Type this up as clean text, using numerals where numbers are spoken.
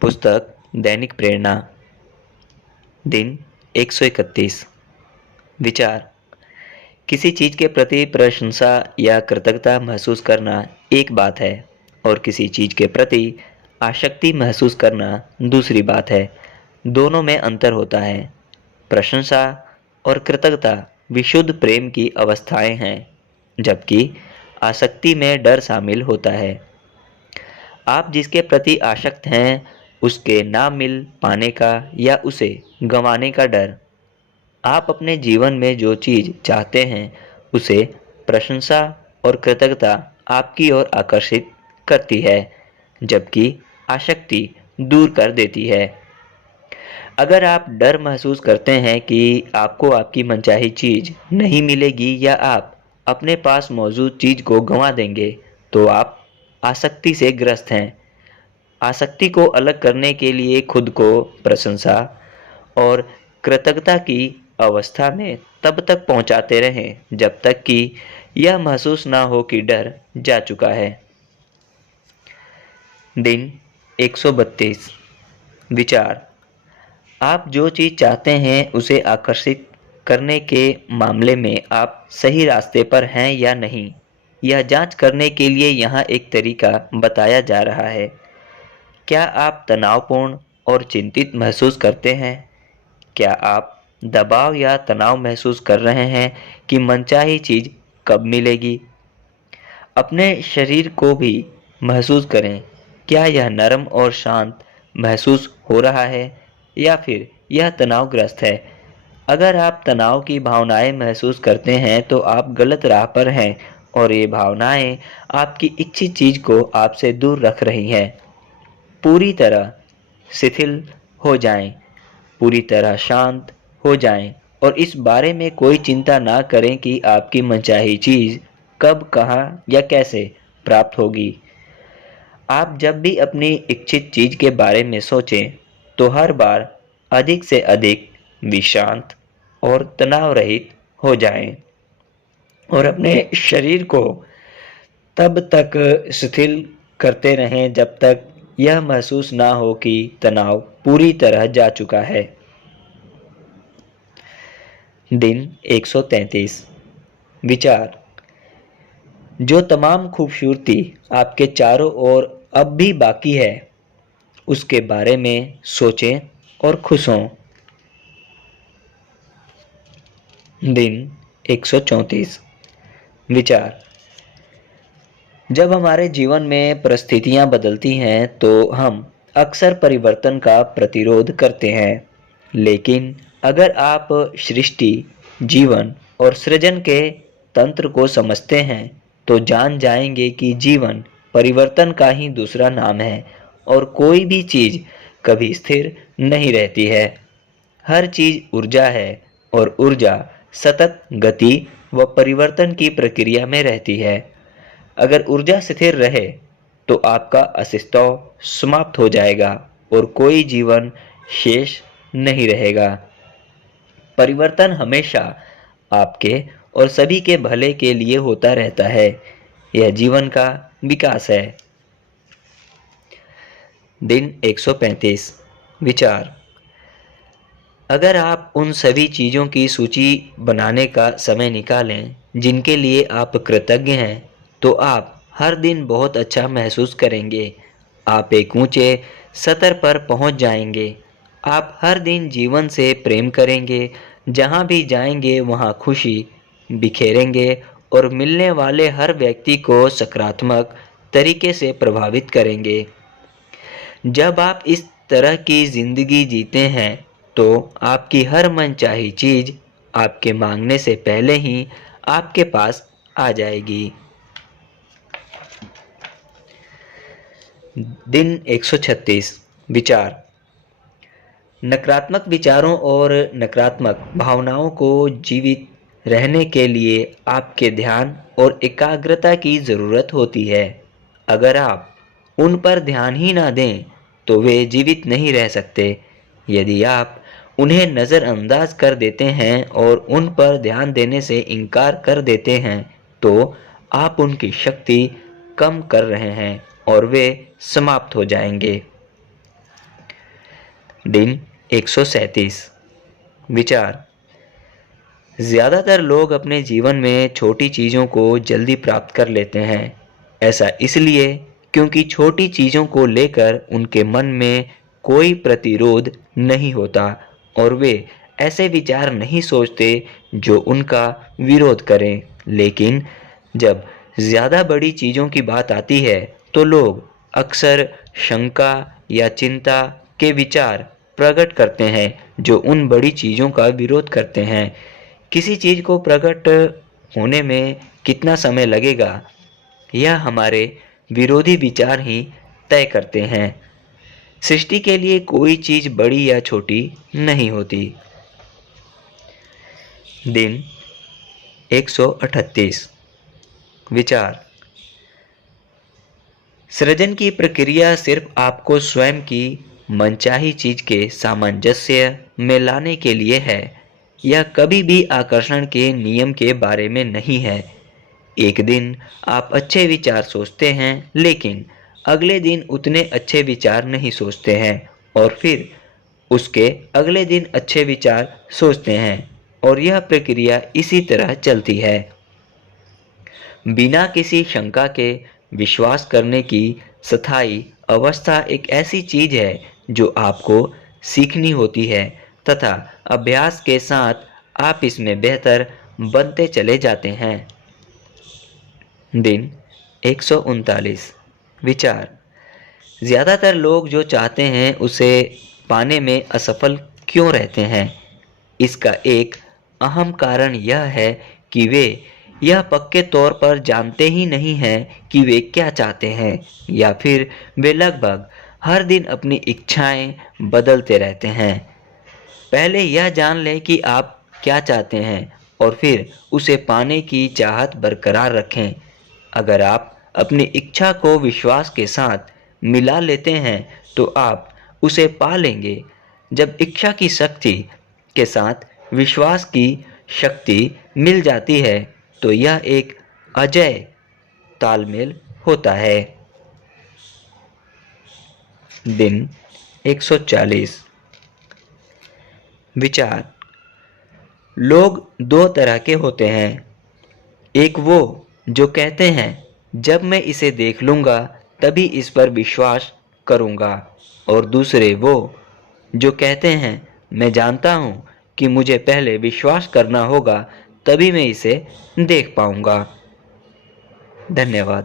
पुस्तक दैनिक प्रेरणा। दिन 131। विचार। किसी चीज के प्रति प्रशंसा या कृतज्ञता महसूस करना एक बात है और किसी चीज के प्रति आसक्ति महसूस करना दूसरी बात है। दोनों में अंतर होता है। प्रशंसा और कृतज्ञता विशुद्ध प्रेम की अवस्थाएं हैं, जबकि आसक्ति में डर शामिल होता है। आप जिसके प्रति आसक्त हैं, उसके ना मिल पाने का या उसे गंवाने का डर। आप अपने जीवन में जो चीज़ चाहते हैं, उसे प्रशंसा और कृतज्ञता आपकी ओर आकर्षित करती है, जबकि आसक्ति दूर कर देती है। अगर आप डर महसूस करते हैं कि आपको आपकी मनचाही चीज़ नहीं मिलेगी या आप अपने पास मौजूद चीज़ को गंवा देंगे, तो आप आसक्ति से ग्रस्त हैं। आसक्ति को अलग करने के लिए खुद को प्रशंसा और कृतज्ञता की अवस्था में तब तक पहुंचाते रहें जब तक कि यह महसूस ना हो कि डर जा चुका है। दिन 132। विचार। आप जो चीज़ चाहते हैं उसे आकर्षित करने के मामले में आप सही रास्ते पर हैं या नहीं, यह जांच करने के लिए यहाँ एक तरीका बताया जा रहा है। क्या आप तनावपूर्ण और चिंतित महसूस करते हैं? क्या आप दबाव या तनाव महसूस कर रहे हैं कि मनचाही चीज़ कब मिलेगी? अपने शरीर को भी महसूस करें। क्या यह नरम और शांत महसूस हो रहा है या फिर यह तनावग्रस्त है? अगर आप तनाव की भावनाएं महसूस करते हैं तो आप गलत राह पर हैं और ये भावनाएं आपकी इच्छित चीज़ को आपसे दूर रख रही हैं। पूरी तरह शिथिल हो जाएं, पूरी तरह शांत हो जाएं और इस बारे में कोई चिंता ना करें कि आपकी मनचाही चीज़ कब, कहाँ या कैसे प्राप्त होगी। आप जब भी अपनी इच्छित चीज़ के बारे में सोचें, तो हर बार अधिक से अधिक विश्रांत और तनाव रहित हो जाएं और अपने शरीर को तब तक शिथिल करते रहें जब तक यह महसूस ना हो कि तनाव पूरी तरह जा चुका है। दिन 133। विचार। जो तमाम खूबसूरती आपके चारों ओर अब भी बाकी है, उसके बारे में सोचें और खुश हों। दिन 134। विचार। जब हमारे जीवन में परिस्थितियां बदलती हैं तो हम अक्सर परिवर्तन का प्रतिरोध करते हैं, लेकिन अगर आप सृष्टि, जीवन और सृजन के तंत्र को समझते हैं तो जान जाएंगे कि जीवन परिवर्तन का ही दूसरा नाम है और कोई भी चीज़ कभी स्थिर नहीं रहती है। हर चीज़ ऊर्जा है और ऊर्जा सतत गति व परिवर्तन की प्रक्रिया में रहती है। अगर ऊर्जा स्थिर रहे तो आपका अस्तित्व समाप्त हो जाएगा और कोई जीवन शेष नहीं रहेगा। परिवर्तन हमेशा आपके और सभी के भले के लिए होता रहता है। यह जीवन का विकास है। दिन 135। विचार। अगर आप उन सभी चीज़ों की सूची बनाने का समय निकालें जिनके लिए आप कृतज्ञ हैं, तो आप हर दिन बहुत अच्छा महसूस करेंगे। आप एक ऊंचे स्तर पर पहुंच जाएंगे। आप हर दिन जीवन से प्रेम करेंगे, जहां भी जाएंगे वहां खुशी बिखेरेंगे और मिलने वाले हर व्यक्ति को सकारात्मक तरीके से प्रभावित करेंगे। जब आप इस तरह की ज़िंदगी जीते हैं तो आपकी हर मनचाही चीज़ आपके मांगने से पहले ही आपके पास आ जाएगी। दिन 136। विचार। नकारात्मक विचारों और नकारात्मक भावनाओं को जीवित रहने के लिए आपके ध्यान और एकाग्रता की ज़रूरत होती है। अगर आप उन पर ध्यान ही ना दें तो वे जीवित नहीं रह सकते। यदि आप उन्हें नज़रअंदाज कर देते हैं और उन पर ध्यान देने से इनकार कर देते हैं तो आप उनकी शक्ति कम कर रहे हैं और वे समाप्त हो जाएंगे। दिन 137। विचार। ज़्यादातर लोग अपने जीवन में छोटी चीज़ों को जल्दी प्राप्त कर लेते हैं। ऐसा इसलिए क्योंकि छोटी चीज़ों को लेकर उनके मन में कोई प्रतिरोध नहीं होता और वे ऐसे विचार नहीं सोचते जो उनका विरोध करें। लेकिन जब ज़्यादा बड़ी चीज़ों की बात आती है तो लोग अक्सर शंका या चिंता के विचार प्रकट करते हैं जो उन बड़ी चीज़ों का विरोध करते हैं। किसी चीज़ को प्रकट होने में कितना समय लगेगा यह हमारे विरोधी विचार ही तय करते हैं। सृष्टि के लिए कोई चीज़ बड़ी या छोटी नहीं होती। दिन 138। विचार। सृजन की प्रक्रिया सिर्फ आपको स्वयं की मनचाही चीज के सामंजस्य में लाने के लिए है। यह कभी भी आकर्षण के नियम के बारे में नहीं है। एक दिन आप अच्छे विचार सोचते हैं लेकिन अगले दिन उतने अच्छे विचार नहीं सोचते हैं और फिर उसके अगले दिन अच्छे विचार सोचते हैं और यह प्रक्रिया इसी तरह चलती है। बिना किसी शंका के विश्वास करने की स्थायी अवस्था एक ऐसी चीज है जो आपको सीखनी होती है तथा अभ्यास के साथ आप इसमें बेहतर बनते चले जाते हैं। दिन 139। विचार। ज़्यादातर लोग जो चाहते हैं उसे पाने में असफल क्यों रहते हैं? इसका एक अहम कारण यह है कि वे यह पक्के तौर पर जानते ही नहीं हैं कि वे क्या चाहते हैं या फिर वे लगभग हर दिन अपनी इच्छाएं बदलते रहते हैं। पहले यह जान लें कि आप क्या चाहते हैं और फिर उसे पाने की चाहत बरकरार रखें। अगर आप अपनी इच्छा को विश्वास के साथ मिला लेते हैं तो आप उसे पा लेंगे। जब इच्छा की शक्ति के साथ विश्वास की शक्ति मिल जाती है तो यह एक अजेय तालमेल होता है। दिन 140। विचार। लोग दो तरह के होते हैं। एक वो जो कहते हैं जब मैं इसे देख लूँगा तभी इस पर विश्वास करूँगा और दूसरे वो जो कहते हैं मैं जानता हूँ कि मुझे पहले विश्वास करना होगा तभी मैं इसे देख पाऊँगा। धन्यवाद।